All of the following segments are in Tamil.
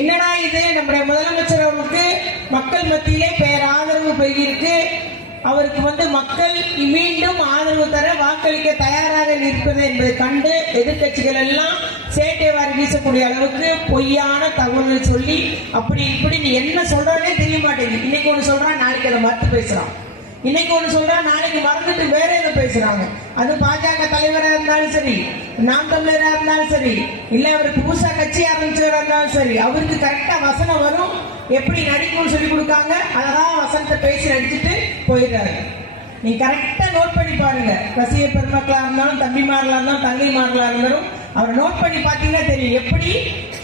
என்னடா இது, நம்முடைய முதலமைச்சர் அவருக்கு மக்கள் மத்தியிலே ஆதரவு பெருகிருக்கு, அவருக்கு மக்கள் மீண்டும் ஆதரவு தர வாக்களிக்க தயாராக நிற்பது என்பதை கண்டு எதிர்கட்சிகள் எல்லாம் சேட்டை வாரி வீசக்கூடிய அளவுக்கு பொய்யான தகவல்களை சொல்லி அப்படி இப்படி நீ என்ன சொல்றனே தெரிய மாட்டேங்குது. இன்னைக்கு ஒண்ணு சொல்றான், நாளைக்கு அதை மறுத்து பேசுறான். இன்னைக்கு ஒண்ணு சொல்றான், நாளைக்கு மறந்துட்டு வேற எதை பேசுறாங்க. அது பாஜக தலைவராக இருந்தாலும் சரி, நாம் தமிழராக இருந்தாலும் சரி, இல்ல அவருக்கு புதுசா கட்சி ஆரம்பிச்சவராக இருந்தாலும் சரி, அவருக்கு கரெக்டா வசனம் வரும், எப்படி நடிக்கணும்னு சொல்லி கொடுக்காங்க, அதான் வசனத்தை பேசி நடிச்சுட்டு போயிடுறாரு. நீங்க கரெக்டா நோட் பண்ணி பாருங்க. ரசிக பெருமக்களா இருந்தாலும், தம்பிமார்களா இருந்தாலும், தங்கைமார்களா இருந்தாலும், அவர் நோட் பண்ணி பாத்தீங்கன்னா தெரியும். எப்படி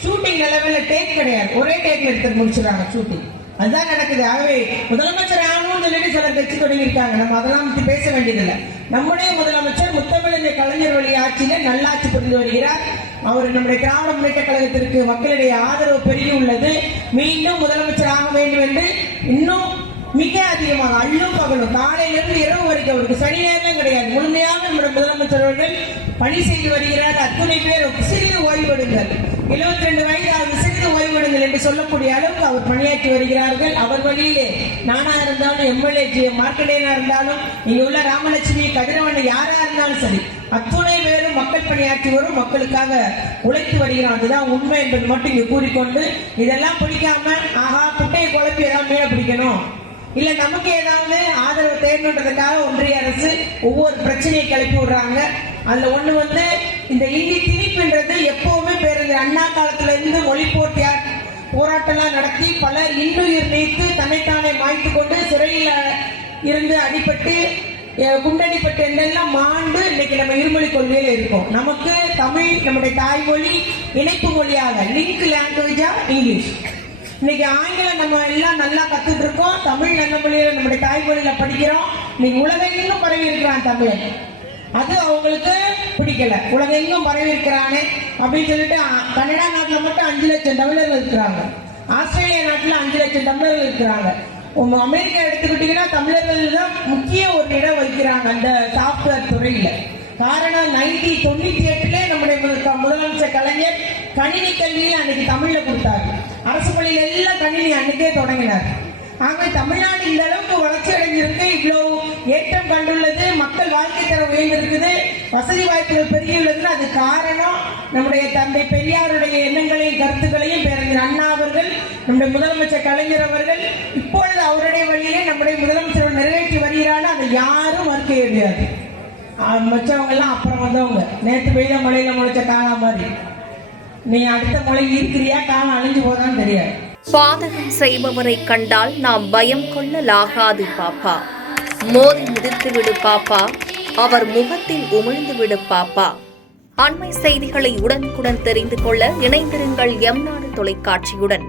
ஷூட்டிங் நிலவில் டேக் கிடையாது, ஒரே டேக்ல எடுத்து முடிச்சுறாங்க ஷூட்டிங். அதுதான் நடக்குது. ஆகவே முதலமைச்சர் ஆகணும்னு சொல்லிட்டு சிலர் கட்சி தொடங்கி இருக்காங்க. நம்ம அதெல்லாம் பத்தி பேச வேண்டியதில்லை. நம்முடைய முதலமைச்சர் முத்தமிழ் கலைஞர் வழி ஆட்சியில நல்லாட்சி புரிந்து வருகிறார். அவர் நம்முடைய திராவிட முன்னேற்ற கழகத்திற்கு மக்களுடைய ஆதரவு பெருகி உள்ளது. மீண்டும் முதலமைச்சர் ஆக வேண்டும் என்று இன்னும் மிக அதிகமாக அள்ளும் பகலும் காலையிலிருந்து இரவு வரைக்கும், அவருக்கு சனி நேரம் கிடையாது, முழுமையாக நம்முடைய முதலமைச்சர் அவர்கள் பணி செய்து வருகிறார். அத்துணை பேர் சிறிது ஓய்வெடுங்கள், 72 வயது ஆகும், சிறிது ஓய்வெடுங்கள் என்று சொல்லக்கூடிய அளவுக்கு அவர் பணியாற்றி வருகிறார்கள். அவர் வழியிலே நானா இருந்தாலும், எம்எல்ஏ மார்க்கண்டேயனா இருந்தாலும், இங்க உள்ள ராமலட்சுமி, கதிரவன் யாரா இருந்தாலும் சரி, அத்துணை பேரும் மக்கள் பணியாற்றி வரும், மக்களுக்காக உழைத்து வருகிறோம். அதுதான் உண்மை என்பது மட்டும் இங்கு கூறிக்கொண்டு, இதெல்லாம் பிடிக்காம ஆஹா குட்டையை குழப்பி ஏதாவது மேல பிடிக்கணும், இல்ல நமக்கு ஏதாவது ஆதரவு தேடணுன்றதுக்காக ஒன்றிய அரசு ஒவ்வொரு பிரச்சனையை கிளப்பி விடுறாங்க. அதுல ஒண்ணு இந்த இந்தி திணிப்புன்றது எப்பவுமே பேருந்து அண்ணா காலத்துல இருந்து மொழி போராட்டம் நடத்தி பலர் இன்னுயிர் நீத்து தன்னைத்தானே மாய்த்து கொண்டு சிறையில இருந்து அடிபட்டு குண்டடிப்பட்டு என்னெல்லாம் மாண்டு இன்னைக்கு நம்ம இருமொழி கொள்கையில இருக்கோம். நமக்கு தமிழ் நம்முடைய தாய்மொழி, இணைப்பு மொழியாக லிங்க் லாங்குவேஜா இங்கிலீஷ். இன்னைக்கு ஆங்கிலம் நம்ம எல்லாம் நல்லா கத்துட்டு இருக்கோம், தமிழ் நல்ல மொழியில நம்முடைய தாய்மொழியில படிக்கிறோம். இன்னைக்கு உலகெங்கும் பரவி இருக்கிறான் தமிழ். அது அவங்களுக்கு பிடிக்கல, உலகெங்கும் பரவி இருக்கிறானே அப்படின்னு சொல்லிட்டு கனடா நாட்டுல மட்டும் 5 லட்சம் தமிழர்கள் இருக்கிறாங்க, ஆஸ்திரேலியா நாட்டுல 5 லட்சம் தமிழர்கள் இருக்கிறாங்க. அமெரிக்கா எடுத்துக்கிட்டீங்கன்னா தமிழர்கள் தான் முக்கிய ஒரு இடம் வைக்கிறாங்க அந்த சாப்ட்வேர் துறையில. காரணம் 98 நம்முடைய முதலமைச்சர் கலைஞர் கணினி கல்வியை அன்னைக்கு தமிழ்ல கொடுத்தாரு. அரசு பள்ளியில எல்லாம் கணினி அன்னைக்கே தொடங்கினார். ஆகவே தமிழ்நாடு இந்த அளவுக்கு வளர்ச்சி அடைஞ்சிருக்கு, இவ்வளவு ஏற்றம் கண்டுள்ளது, மக்கள் வாழ்க்கை தரம் உயர்ந்திருக்குது, வசதி வாய்ப்புகள் பெருகியுள்ளதுன்னு அது காரணம் நம்முடைய தந்தை பெரியாருடைய எண்ணங்களையும் கருத்துக்களையும் பேரறிஞர் அண்ணா அவர்கள், நம்முடைய முதலமைச்சர் கலைஞர் அவர்கள் இப்பொழுது அவருடைய வழியிலே நம்முடைய முதலமைச்சர் நிறைவேற்றி வருகிறார். அதை யாரும் மறுக்க முடியாது. மற்றவங்க எல்லாம் அப்புறம் வந்தவங்க, நேற்று பெய்த மழையில முளைச்ச காலா மாதிரி நீ அடுத்த மொழி இருக்கிறியா, காலம் அழிஞ்சு போதான்னு தெரியாது. பாதகம் செய்பவரை கண்டால் நாம் பயம் கொள்ளலாகாது பாப்பா, மோதி மிதித்து விடு பாப்பா, அவர் முகத்தில் உமிழ்ந்து விடு பாப்பா. அண்மை செய்திகளை உடனுக்குடன் தெரிந்து கொள்ள இணைந்திருங்கள் எம் நாடு தொலைக்காட்சியுடன்.